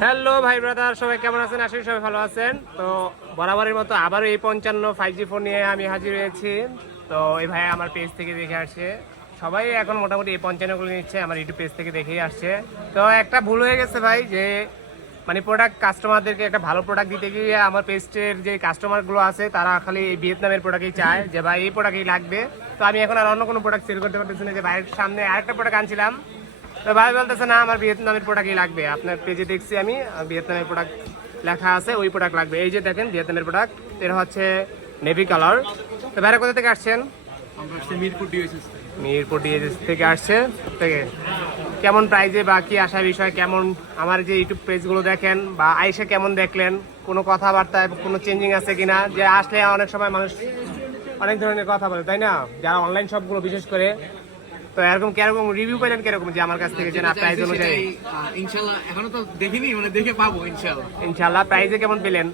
Hello ভাই brother, সবাই কেমন আছেন? আশা করি সবাই ভালো আছেন। তো বরাবরের মতো আবারও এই 55 5G ফোন নিয়ে আমি হাজির হয়েছি। তো এই ভাই আমার পেজ থেকে দেখে আসছে, সবাই এখন মোটামুটি এই 55গুলো নিচ্ছে, আমার ইউটিউব পেজ থেকে দেখেই আসছে। তো একটা ভুল হয়ে গেছে ভাই, যে মানে প্রোডাক্ট কাস্টমারদেরকে একটা ভালো প্রোডাক্ট দিতে গিয়ে আমার পেজের যে কাস্টমারগুলো আছে তারা খালি এই ভিয়েতনামের প্রোডাক্টই চায়, যে ভাই এই প্রোডাক্টই লাগবে। তো আমি এখন আর অন্য কোনো প্রোডাক্ট সেল করতে পারতেছি না, যে ভাইয়ের সামনে আরেকটা প্রোডাক্ট আনছিলাম, তো ভাই বলতেছে না আমার ভিয়েতনামের প্রোডাক্টই লাগবে। আপনার পেজে দেখছি আমি ভিয়েতনামের প্রোডাক্ট লেখা আছে, ওই প্রোডাক্ট লাগবে। এই যে দেখেন ভিয়েতনামের প্রোডাক্ট, এটা হচ্ছে নেভি কালার। তো ভাইরা কোথা থেকে আসছেন? মিরপুর ডিএসএস থেকে আসছে। থেকে কেমন প্রাইজে বা কি আসার বিষয়, কেমন আমার যে ইউটিউব পেজগুলো দেখেন বা আইসে কেমন দেখলেন, কোনো কথাবার্তায় কোনো চেঞ্জিং আছে কিনা? যে আসলে অনেক সময় মানুষ অনেক ধরনের কথা বলে, তাই না, যারা অনলাইন শপগুলো বিশেষ করে। তো এরকম কিরকম রিভিউ পেলেন, কিরকম যে আমার কাছ থেকে যে না প্রাইস অনুযায়ী? ইনশাআল্লাহ এখনো তো দেখিনি, মানে দেখে পাবো ইনশাআল্লাহ। ইনশাআল্লাহ প্রাইসে কেমন পেলেন?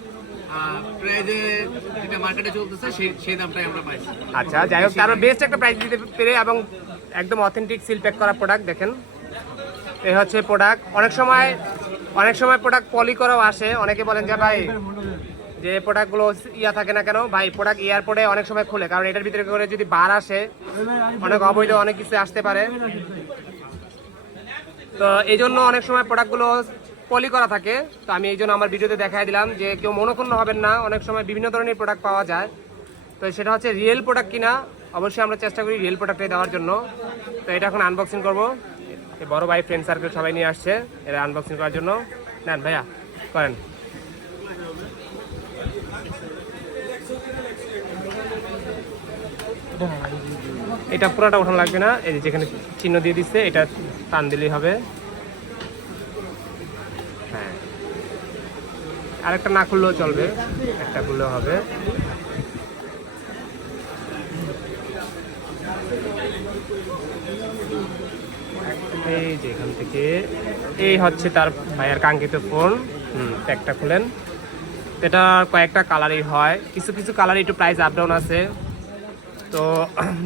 প্রাইজে যেটা মার্কেটে চলতেছে সেই দামটাই আমরা পাইছি। আচ্ছা, যাই হোক, তারপর বেস্ট একটা প্রাইস দিতে পেরে এবং একদম অথেন্টিক সিল প্যাক করা প্রোডাক্ট দেখেন। এই হচ্ছে প্রোডাক্ট। অনেক সময় প্রোডাক্ট পলি করাও আসে। অনেকে বলেন যে ভাই যে প্রোডাক্টগুলো ইয়া থাকে না কেন? ভাই প্রোডাক্ট এয়ারপোর্টে অনেক সময় খুলে, কারণ এটার ভিতরে করে যদি বার আসে অনেক অবৈধ অনেক কিছু আসতে পারে। তো এই জন্য অনেক সময় প্রোডাক্টগুলো পলি করা থাকে। তো আমি এই জন্য আমার ভিডিওতে দেখাই দিলাম যে কেউ মনোক্ষুণ্ণ হবেন না, অনেক সময় বিভিন্ন ধরনের প্রোডাক্ট পাওয়া যায়। তো সেটা হচ্ছে রিয়েল প্রোডাক্ট কিনা, অবশ্যই আমরা চেষ্টা করি রিয়েল প্রোডাক্টটাই দেওয়ার জন্য। তো এটা এখন আনবক্সিং করবো। বড় ভাই ফ্রেন্ড সার্কেল সবাই নিয়ে আসছে এটা আনবক্সিং করার জন্য। নেন ভাইয়া করেন। এটা পুরোটা ওঠানো লাগবে না, এই যেখানে চিহ্ন দিয়ে দিচ্ছে এটা টান দিলেই হবে। হ্যাঁ, আরেকটা না খুললেও চলবে, একটা খুললেও হবে। এই যে এখান থেকে এই হচ্ছে তার ভাইয়ার কাঙ্ক্ষিত ফোন। প্যাকটা খুলেন। এটা কয়েকটা কালারই হয়, কিছু কিছু কালারে একটু প্রাইস আপ ডাউন আছে। তো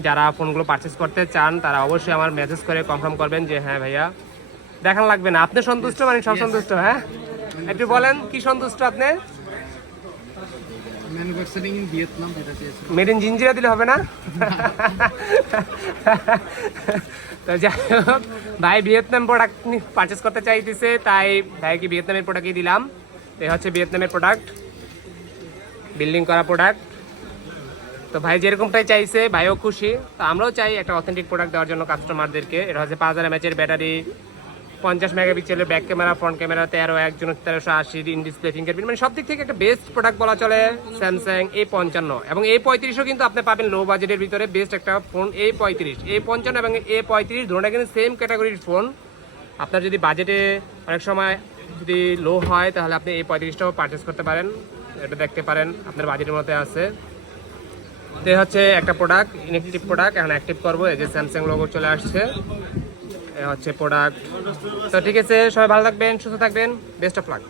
যারা ফোনগুলো পারচেস করতে চান তারা অবশ্যই আমার মেসেজ করে কনফার্ম করবেন যে হ্যাঁ ভাইয়া দেখান লাগবে না, আপনি সন্তুষ্ট মানে সব সন্তুষ্ট। হ্যাঁ, একটু বলেন কি সন্তুষ্ট আপনি? Manufacturing in Vietnam, made in Jinjira দিলে হবে না? তো যাই হোক, ভাই ভিয়েতনাম প্রোডাক্ট পারচেস করতে চাইতেছে, তাই ভাইকে ভিয়েতনামের প্রোডাক্টই দিলাম। এই হচ্ছে ভিয়েতনামের প্রোডাক্ট, বিল্ডিং করা প্রোডাক্ট। তো ভাই যেরকমটাই চাইছে ভাইও খুশি। তো আমরাও চাই একটা অথেন্টিক প্রোডাক্ট দেওয়ার জন্য কাস্টমারদেরকে। এটা হচ্ছে 5000 mAh ব্যাটারি, 50 মেগাপিক্সেলের back camera, front camera 1380 in display fingerprint, মানে সব দিক থেকে একটা বেস্ট প্রোডাক্ট বলা চলে স্যামসাং A55। এবং A35ও কিন্তু আপনি পাবেন লো বাজেটের ভিতরে বেস্ট একটা ফোন। A35, A55 এবং A35 ধরনের কিন্তু সেম ক্যাটাগরির ফোন। আপনার যদি বাজেটে অনেক সময় যদি লো হয় তাহলে আপনি A35টাও পারচেস করতে পারেন, এটা দেখতে পারেন আপনার বাজেটের মধ্যে আছে। তো হচ্ছে একটা প্রোডাক্ট, ইনঅ্যাক্টিভ প্রোডাক্ট, এখন অ্যাক্টিভ করবো। এই যে স্যামসাং লোগো চলে আসছে, এ হচ্ছে প্রোডাক্ট। তো ঠিক আছে, সবাই ভালো থাকবেন, সুস্থ থাকবেন, বেস্ট অফ লাক।